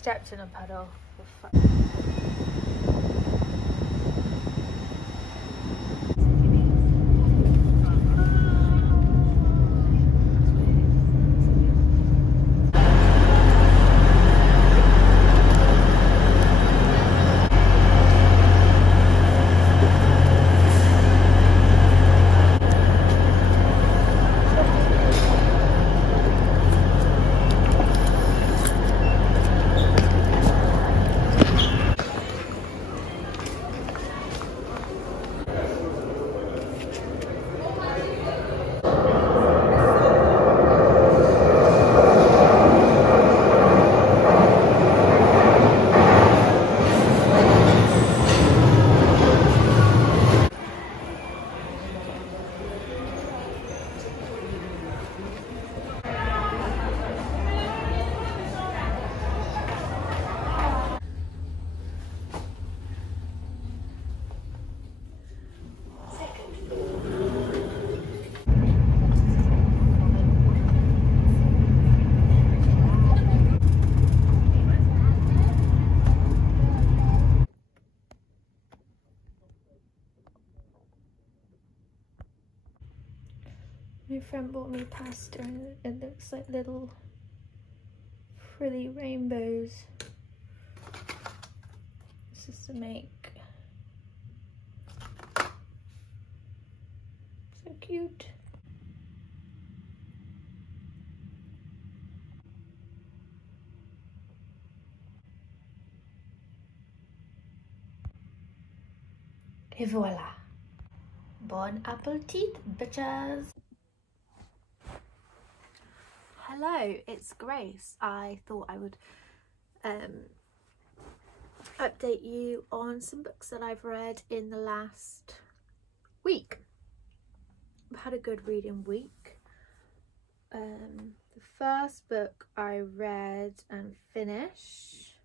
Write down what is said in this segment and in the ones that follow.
stepped in a puddle. My friend bought me pasta and it looks like little frilly rainbows. This is to make. So cute. Et voila. Bon appetit, bitches. Hello, it's Grace. I thought I would update you on some books that I've read in the last week. I've had a good reading week. The first book I read and finished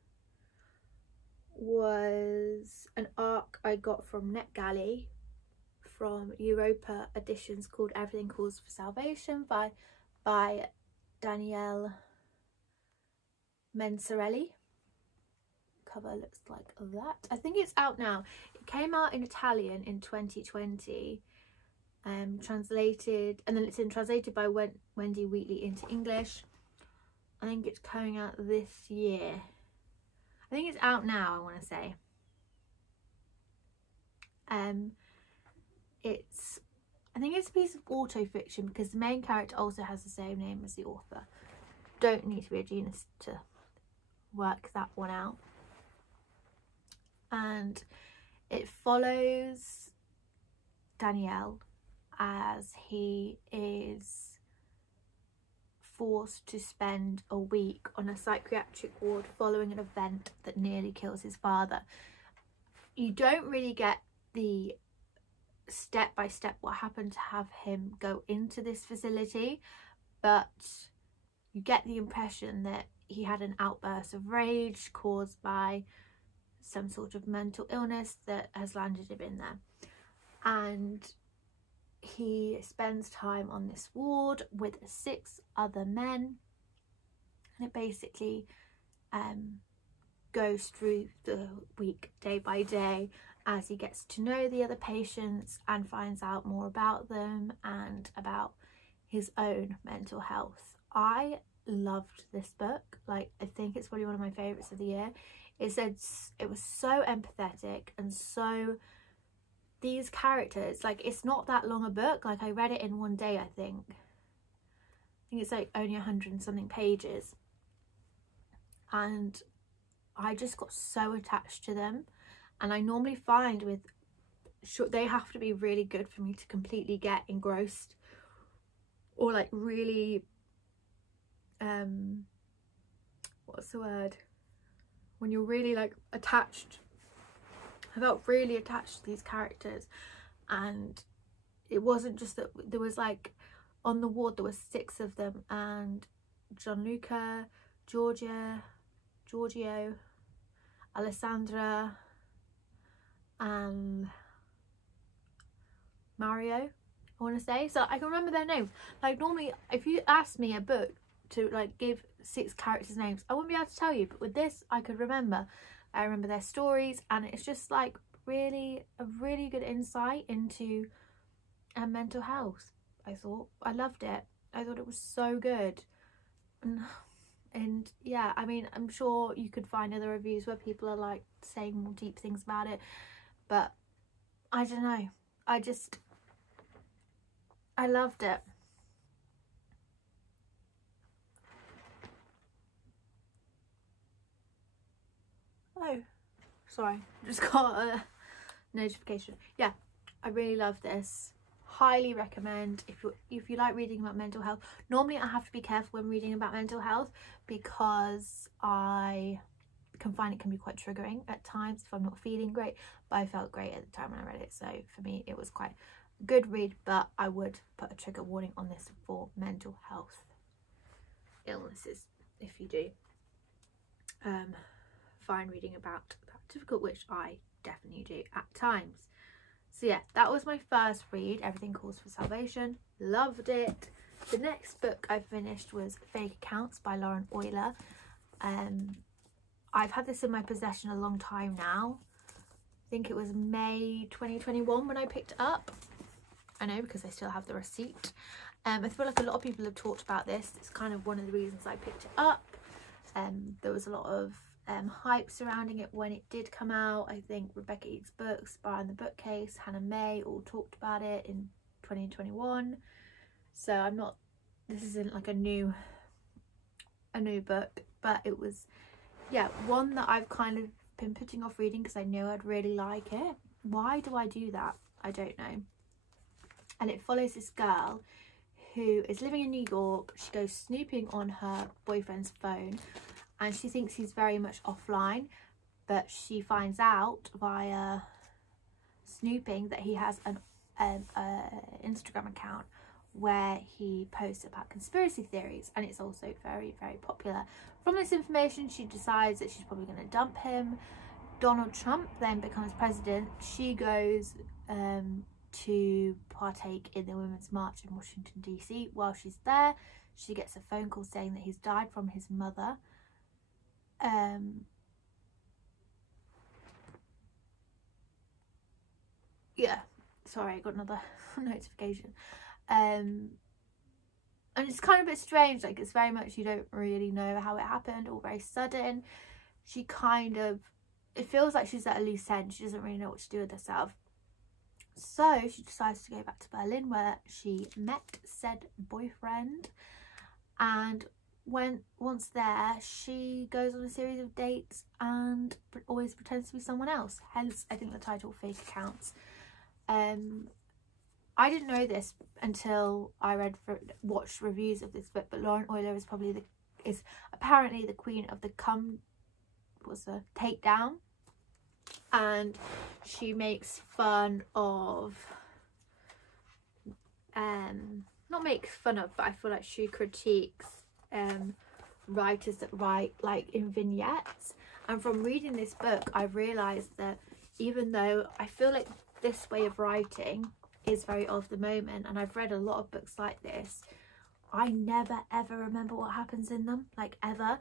was an arc I got from NetGalley from Europa Editions called Everything Calls for Salvation by Danielle Menserelli. Cover looks like that. I think it's out now. It came out in Italian in 2020, translated, and then it's been translated by Wendy Wheatley into English. I think it's coming out this year. I think it's out now, I want to say. I think it's a piece of auto-fiction because the main character also has the same name as the author. Don't need to be a genius to work that one out. And it follows Danielle as he is forced to spend a week on a psychiatric ward following an event that nearly kills his father. You don't really get the step by step what happened to have him go into this facility, but you get the impression that he had an outburst of rage caused by some sort of mental illness that has landed him in there, and he spends time on this ward with 6 other men, and it basically goes through the week day by day as he gets to know the other patients and finds out more about them and about his own mental health. I loved this book. Like, I think it's probably one of my favorites of the year. It was so empathetic, and so these characters, like, it's not that long a book. Like, I read it in one day. I think it's like only 100 and something pages, and I just got so attached to them. And I normally find with they have to be really good for me to completely get engrossed, or like really what's the word, when you're really like attached. I felt really attached to these characters, and it wasn't just that there was, like, on the ward there was 6 of them, and Gianluca, Giorgio, Alessandra and Mario, I want to say. So I can remember their names. Like, normally if you ask me a book to like give 6 characters' names, I wouldn't be able to tell you, but with this I could remember. I remember their stories, and it's just like a really good insight into mental health. I loved it. I thought it was so good. And yeah, I mean, I'm sure you could find other reviews where people are like saying more deep things about it, but I don't know, I loved it. Oh, sorry, just got a notification. Yeah, I really love this. Highly recommend if you like reading about mental health. Normally I have to be careful when reading about mental health because I can find it can be quite triggering at times if I'm not feeling great, but I felt great at the time when I read it, so for me it was quite a good read. But I would put a trigger warning on this for mental health illnesses if you do find reading about that difficult, which I definitely do at times. So yeah, that was my first read, Everything Calls for Salvation. Loved it. The next book I finished was Fake Accounts by Lauren Oyler. I've had this in my possession a long time now. I think it was May 2021 when I picked it up. I know, because I still have the receipt. I feel like a lot of people have talked about this. It's kind of one of the reasons I picked it up. There was a lot of hype surrounding it when it did come out. I think Rebecca Eats Books, Bar in the Bookcase, Hannah May all talked about it in 2021. So this isn't like a new book, but it was, yeah, one that I've kind of been putting off reading because I know I'd really like it. Why do I do that? I don't know. And it follows this girl who is living in New York. She goes snooping on her boyfriend's phone and she thinks he's very much offline, but she finds out via snooping that he has an Instagram account where he posts about conspiracy theories, and it's also very, very popular. From this information, she decides that she's probably going to dump him. Donald Trump then becomes president. She goes to partake in the Women's March in Washington DC. While she's there, she gets a phone call saying that he's died from his mother. Yeah, sorry, I got another notification. And it's kind of a bit strange, like it's very much you don't really know how it happened, all very sudden. She kind of, it feels like she's at a loose end. She doesn't really know what to do with herself. So she decides to go back to Berlin where she met said boyfriend, and once there she goes on a series of dates and always pretends to be someone else, hence I think the title Fake Accounts. I didn't know this until I watched reviews of this book, but Lauren Oyler is apparently the queen of the takedown, and she makes fun of not makes fun of, but I feel like she critiques writers that write like in vignettes. And from reading this book I've realized that even though I feel like this way of writing is very of the moment, and I've read a lot of books like this, I never ever remember what happens in them, like ever.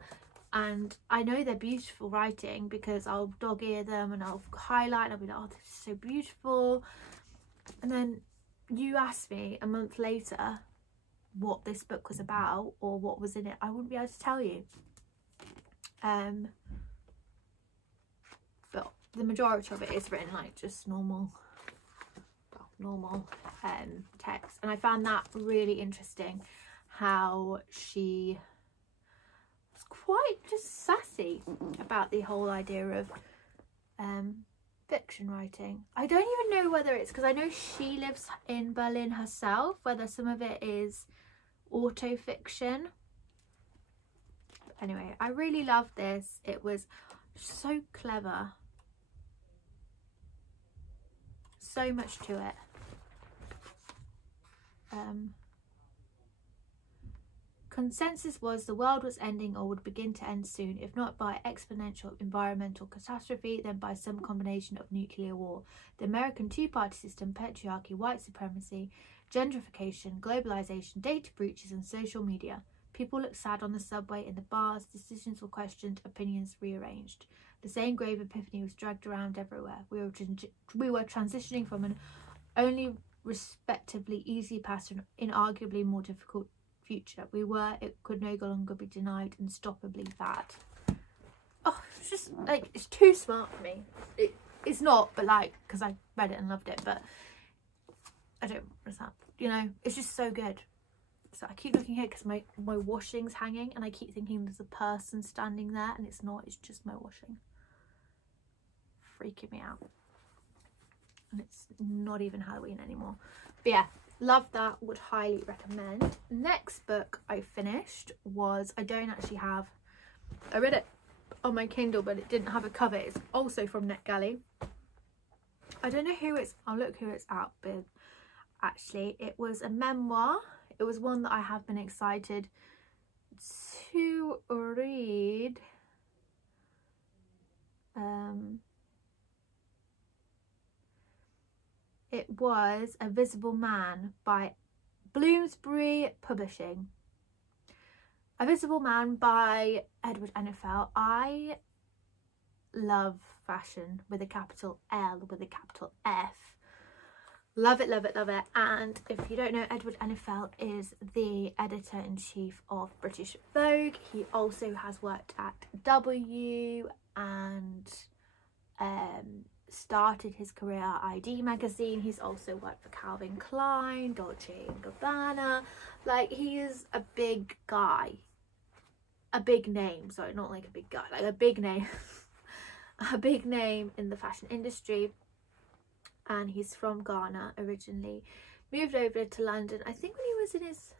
And I know they're beautiful writing because I'll dog ear them and I'll highlight and I'll be like, oh, this is so beautiful. And then you ask me a month later what this book was about or what was in it, I wouldn't be able to tell you. But the majority of it is written like just normal text, and I found that really interesting, how she was quite just sassy about the whole idea of fiction writing. I don't even know whether it's because I know she lives in Berlin herself, whether some of it is auto fiction. Anyway, I really loved this. It was so clever, so much to it. Consensus was the world was ending or would begin to end soon, if not by exponential environmental catastrophe, then by some combination of nuclear war. The American two-party system, patriarchy, white supremacy, gentrification, globalization, data breaches and social media. People looked sad on the subway, in the bars, decisions were questioned, opinions rearranged. The same grave epiphany was dragged around everywhere. We were transitioning from an only respectively easy past to an inarguably more difficult future. It could no longer be denied, unstoppably bad. Oh, it's just like, it's too smart for me. It's not, but like, because I read it and loved it, but I don't understand, you know, it's just so good. So I keep looking here because my washing's hanging, and I keep thinking there's a person standing there, and it's not, it's just my washing. Freaking me out. And it's not even Halloween anymore. But yeah, love that, would highly recommend. Next book I finished was, I don't actually have, I read it on my Kindle, but it didn't have a cover. It's also from NetGalley. I don't know who it's, I'll look who it's out with. Actually, it was a memoir. It was one that I have been excited to read. It was A Visible Man by Bloomsbury Publishing. A Visible Man by Edward Enninful. I love fashion with a capital L, with a capital F. Love it, love it, love it. And if you don't know, Edward Enninful is the editor-in-chief of British Vogue. He also has worked at W and started his career at ID magazine. He's also worked for Calvin Klein, Dolce & Gabbana. Like, he is a big guy. A big name, sorry, not like a big guy, like a big name. A big name in the fashion industry. And he's from Ghana originally, moved over to London, I think when he was in his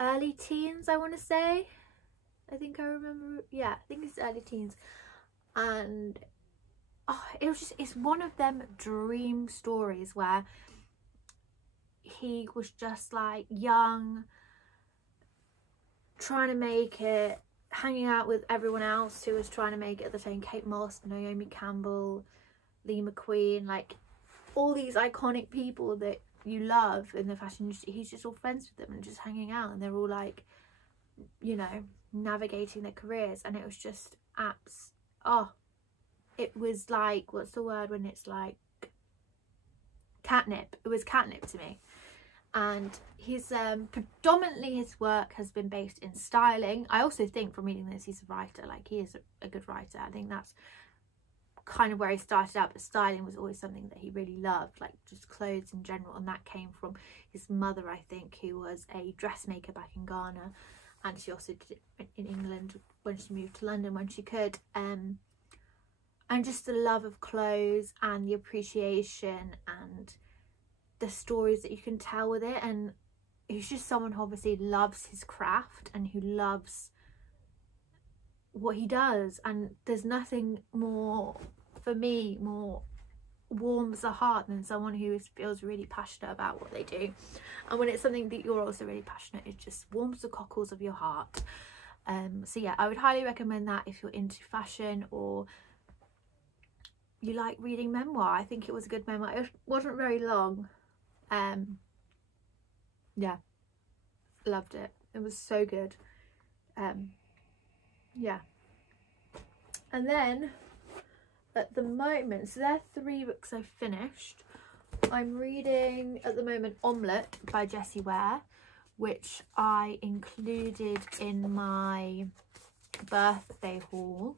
early teens, I want to say. I think I remember, yeah, I think it's early teens. And oh, it was just, it's one of them dream stories where he was just like young, trying to make it, hanging out with everyone else who was trying to make it at the time. Kate Moss, Naomi Campbell, Lee McQueen, like all these iconic people that you love in the fashion industry. He's just all friends with them and just hanging out, and they're all like, you know, navigating their careers. And it was just it was like, what's the word when it's like catnip? It was catnip to me. And his predominantly his work has been based in styling. I also think from reading this, he's a writer, like he is a good writer. I think that's kind of where he started out, but styling was always something that he really loved, like just clothes in general, and that came from his mother, I think, who was a dressmaker back in Ghana, and she also did it in England when she moved to London when she could, and just the love of clothes and the appreciation and the stories that you can tell with it. And he's just someone who obviously loves his craft and who loves what he does, and there's nothing more, for me, more warms the heart than someone who feels really passionate about what they do. And when it's something that you're also really passionate, it just warms the cockles of your heart. So yeah, I would highly recommend that if you're into fashion or you like reading memoir. I think it was a good memoir. It wasn't very long. Yeah, loved it. It was so good. Yeah. And then at the moment, so there are 3 books I've finished. I'm reading at the moment Omelette by Jessie Ware, which I included in my birthday haul.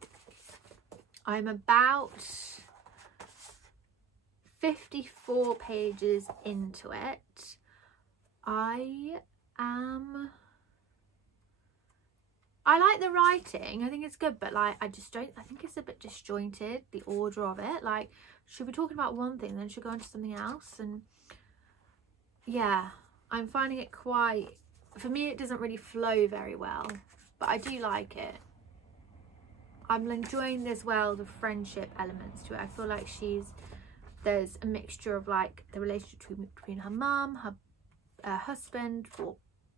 I'm about 54 pages into it. I like the writing, I think it's good, but like I think it's a bit disjointed, the order of it. Like, she'll be talking about one thing, then she'll go into something else, and yeah, I'm finding it quite, for me it doesn't really flow very well, but I do like it. I'm enjoying as well the friendship elements to it. I feel like there's a mixture of like the relationship between her mum, her husband or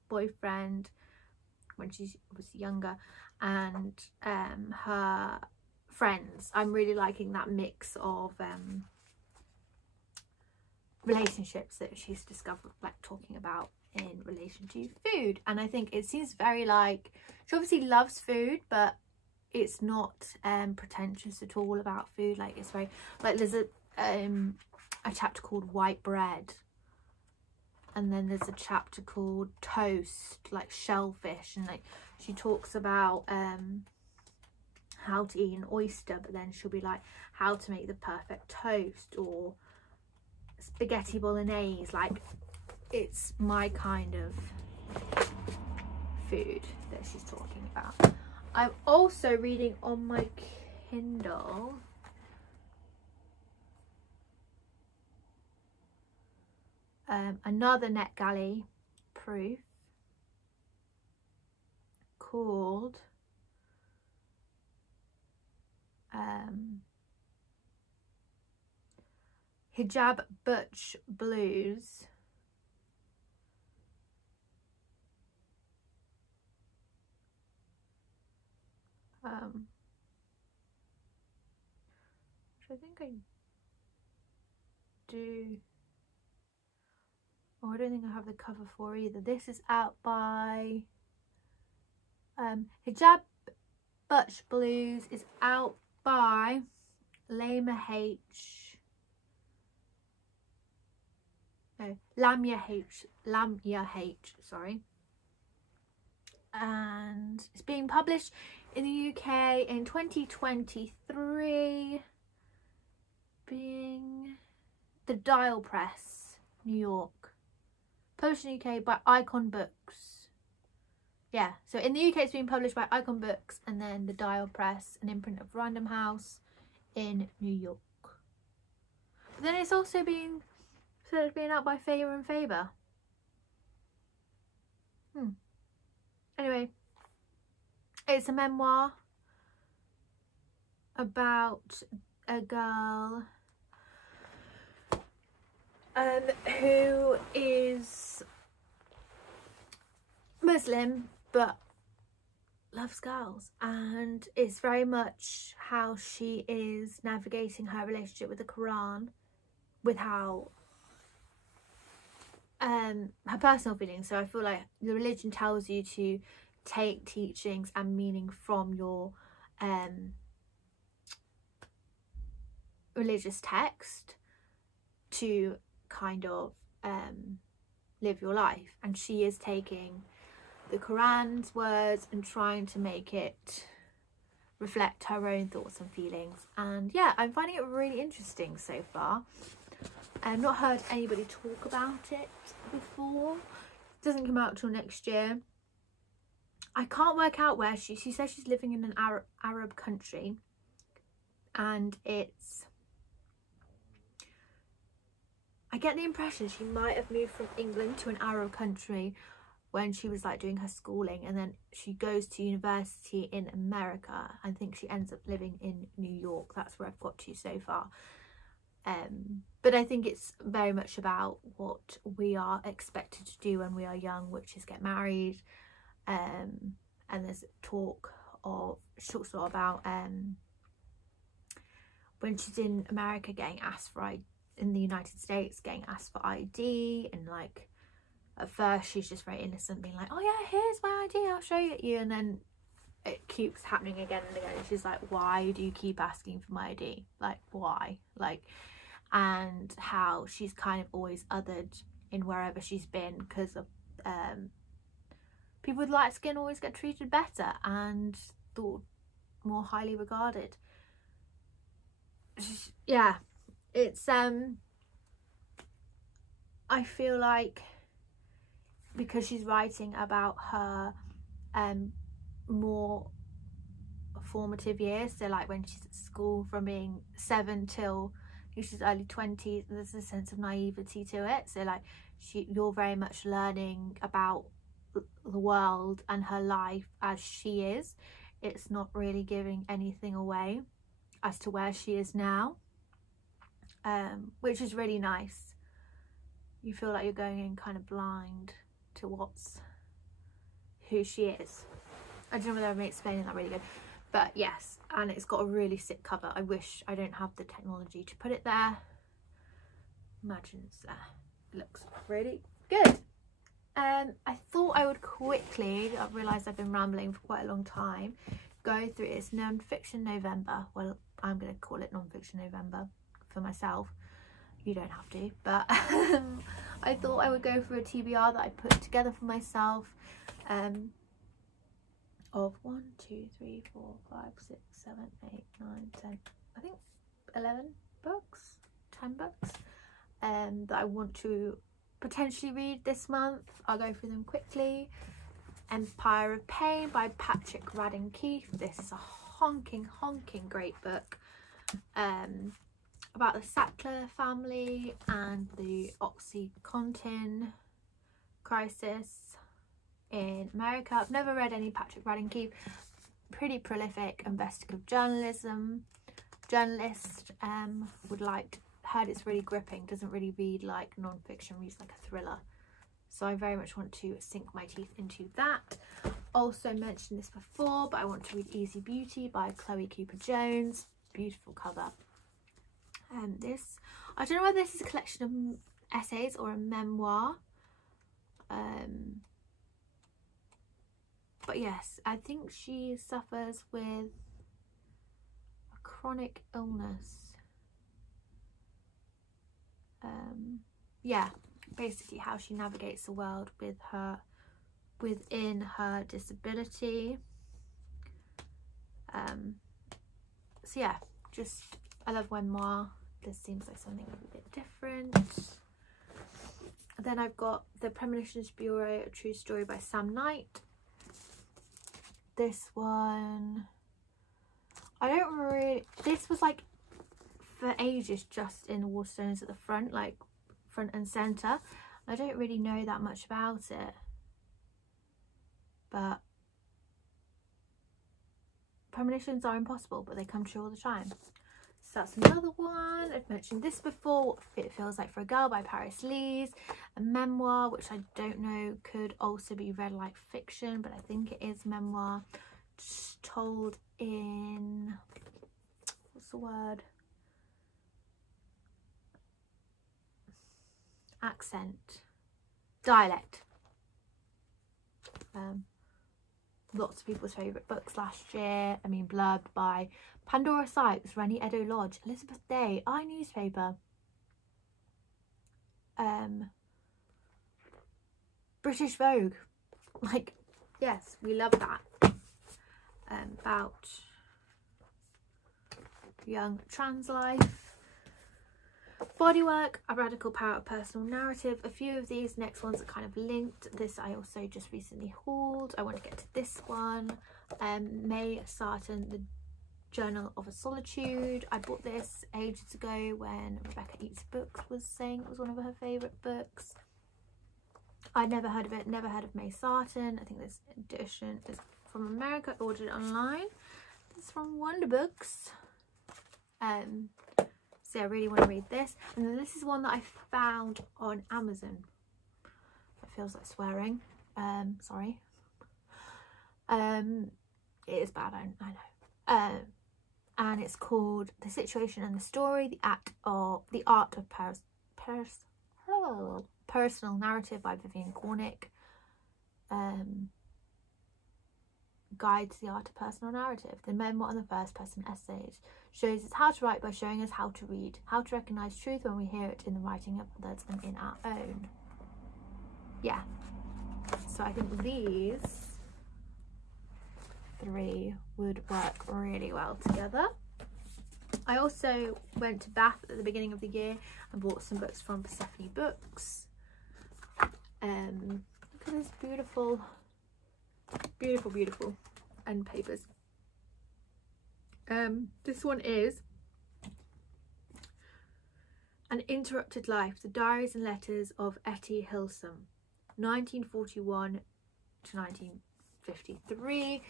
boyfriend when she was younger, and her friends. I'm really liking that mix of relationships that she's discovered, like talking about in relation to food. And I think it seems very like, she obviously loves food, but it's not pretentious at all about food. Like, it's very, like, there's a chapter called White Bread, and then there's a chapter called Toast, like shellfish, and like she talks about how to eat an oyster, but then she'll be like how to make the perfect toast, or spaghetti bolognese. Like, it's my kind of food that she's talking about. I'm also reading on my Kindle another NetGalley proof called Hijab Butch Blues. Which I think I do. Oh, I don't think I have the cover for either. This is out by Hijab Butch Blues is out by Lamia H, sorry. And it's being published in the UK in 2023, being the Dial Press, New York. Published in the UK by Icon Books. Yeah, so in the UK it's being published by Icon Books, and then the Dial Press, an imprint of Random House in New York. But then it's also being said it's being out by Faber and Faber. Anyway, it's a memoir about a girl who is Muslim but loves girls, and it's very much how she is navigating her relationship with the Quran, with how her personal feelings. So I feel like the religion tells you to take teachings and meaning from your religious text to kind of live your life, and she is taking the Quran's words and trying to make it reflect her own thoughts and feelings. And yeah, I'm finding it really interesting so far. I've not heard anybody talk about it before. It doesn't come out till next year. I can't work out where she says she's living in an Arab country, and it's, I get the impression she might have moved from England to an Arab country when she was like doing her schooling, and then she goes to university in America. I think she ends up living in New York. That's where I've got to so far. But I think it's very much about what we are expected to do when we are young, which is get married. And there's talk of, she talks a lot about when she's in America getting asked for in the United States getting asked for ID, and like at first she's just very innocent, being like, oh yeah, here's my ID, I'll show it you, and then it keeps happening again and again. She's like, why do you keep asking for my ID? Like, why? Like, and how she's kind of always othered in wherever she's been because of people with light skin always get treated better and thought more highly regarded. Yeah, it's I feel like because she's writing about her more formative years, so like when she's at school from being 7 till she's early 20s, there's a sense of naivety to it. So like you're very much learning about the world and her life as she is. It's not really giving anything away as to where she is now, which is really nice. You feel like you're going in kind of blind to who she is. I don't know whether I'm explaining that really good, but yes, and it's got a really sick cover. I wish I don't have the technology to put it there. Imagine it's there. It looks really good. I thought I would quickly, I've realised I've been rambling for quite a long time, go through it's Non-Fiction November. Well, I'm going to call it Non-Fiction November for myself. You don't have to, but I thought I would go through a TBR that I put together for myself of 1, 2, 3, 4, 5, 6, 7, 8, 9, 10, I think 11 books, 10 books that I want to potentially read this month. I'll go through them quickly. Empire of Pain by Patrick Radden Keefe. This is a honking great book about the Sackler family and the OxyContin crisis in America. I've never read any Patrick Radden Keefe. Pretty prolific investigative journalist. Heard it's really gripping. Doesn't really read like non-fiction, reads like a thriller. So I very much want to sink my teeth into that. Also mentioned this before, but I want to read Easy Beauty by Chloe Cooper Jones. Beautiful cover. This, I don't know whether this is a collection of essays or a memoir. But yes, I think she suffers with a chronic illness. Yeah, basically how she navigates the world within her disability. So yeah, just I love memoir. This seems like something a bit different. Then I've got The Premonitions Bureau, a true story by Sam Knight. This one, I don't really, this was like for ages just in the Waterstones at the front, like front and centre. I don't really know that much about it, but premonitions are impossible, but they come true all the time. So that's another one. I've mentioned this before, What It Feels Like for a Girl by Paris Lees, a memoir which I don't know could also be read like fiction, but I think it is memoir, just told in, what's the word, accent, dialect. Lots of people's favourite books last year. I mean, Blurb by Pandora Sykes, Rennie Edo Lodge, Elizabeth Day, iNewspaper, British Vogue. Like, yes, we love that. About young trans life. Bodywork, A Radical Power of Personal Narrative. A few of these next ones are kind of linked. This I also just recently hauled. I want to get to this one. May Sarton, The Journal of a Solitude. I bought this ages ago when Rebecca Eats Books was saying it was one of her favourite books. I'd never heard of it, never heard of May Sarton. I think this edition is from America. I ordered it online. It's from Wonder Books. So I really want to read this. And then this is one that I found on Amazon. That feels like swearing. Sorry. It is bad, I know. And it's called The Situation and the Story, The Art of Personal Narrative by Vivian Cornick. Guide to the Art of Personal Narrative. The memoir and the first person essays shows us how to write by showing us how to read, how to recognise truth when we hear it in the writing of others and in our own. Yeah, so I think these three would work really well together. I also went to Bath at the beginning of the year and bought some books from Persephone Books. Look at this beautiful end papers. This one is An Interrupted Life, The Diaries and Letters of Etty Hillesum, 1941 to 1953.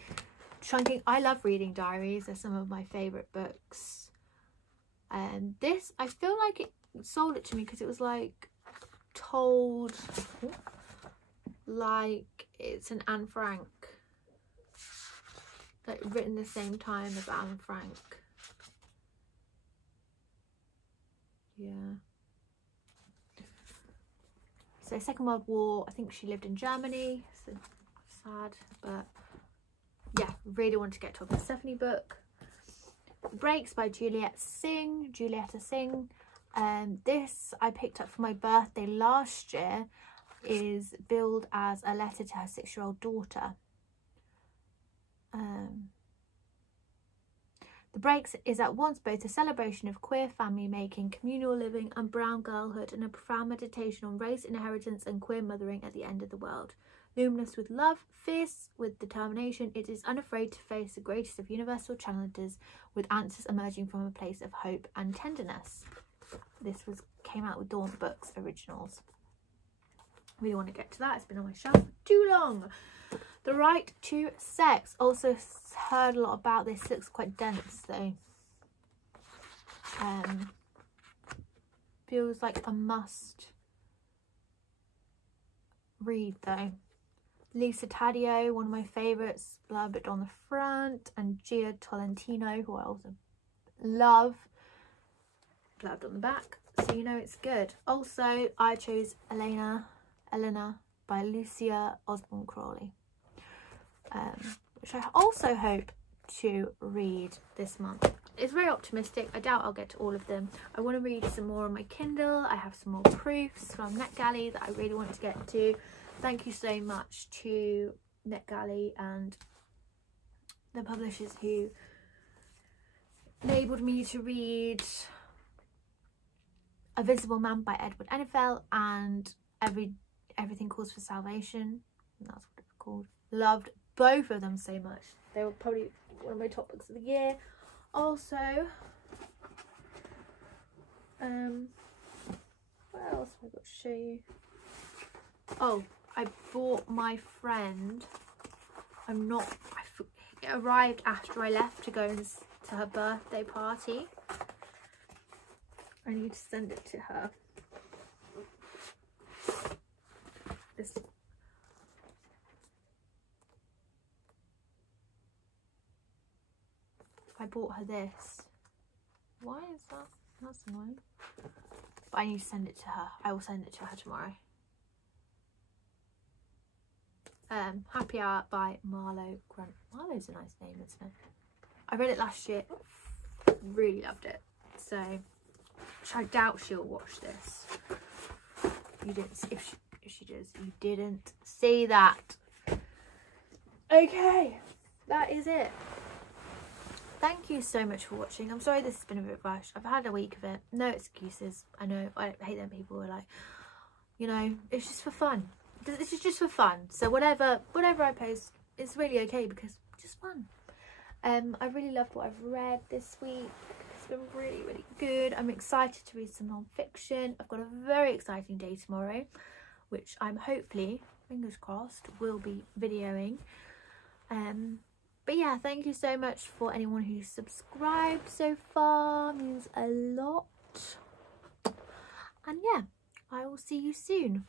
Chunking, I love reading diaries, they're some of my favourite books. And this, I feel like it sold it to me because it was like told like it's an Anne Frank, like written the same time as Anne Frank. Yeah. So Second World War, I think she lived in Germany, so sad, but yeah, really want to get to a Persephone book. Breaks by Julieta Singh. This I picked up for my birthday last year, is billed as a letter to her 6-year-old daughter. The Breaks is at once both a celebration of queer family making, communal living and brown girlhood, and a profound meditation on race, inheritance and queer mothering at the end of the world. Luminous with love, fierce with determination, it is unafraid to face the greatest of universal challenges with answers emerging from a place of hope and tenderness. This came out with Dawn Books Originals. Really want to get to that. It's been on my shelf for too long. The Right to Sex. Also heard a lot about this. It looks quite dense though. Feels like a must read though. Lisa Taddeo, one of my favourites, blurbed on the front, and Gia Tolentino, who I also love, blurbed on the back, so you know it's good. Also, I chose Elena by Lucia Osborne Crawley, which I also hope to read this month. It's very optimistic. I doubt I'll get to all of them. I want to read some more on my Kindle. I have some more proofs from NetGalley that I really want to get to. Thank you so much to NetGalley and the publishers who enabled me to read A Visible Man by Edward Enninful and Everything Calls for Salvation. That's what it's called. Loved both of them so much. They were probably one of my top books of the year. Also, what else have I got to show you? Oh, I bought my friend, it arrived after I left to go to her birthday party. I need to send it to her. I bought her this. Why is that? That's annoying. But I need to send it to her. I will send it to her tomorrow. Happy Hour by Marlo Grant. Marlo's a nice name, isn't it? I read it last year. Really loved it. So, which I doubt she'll watch this. You didn't. If she does, you didn't see that. Okay, that is it. Thank you so much for watching. I'm sorry this has been a bit rushed. I've had a week of it. No excuses. I know. I hate them people who are like, you know, it's just for fun. This is just for fun. So whatever I post, it's really okay because it's just fun. I really loved what I've read this week. It's been really, really good. I'm excited to read some non-fiction. I've got a very exciting day tomorrow, which I'm hopefully, fingers crossed, will be videoing. But yeah, thank you so much for anyone who's subscribed so far. It means a lot. And yeah, I will see you soon.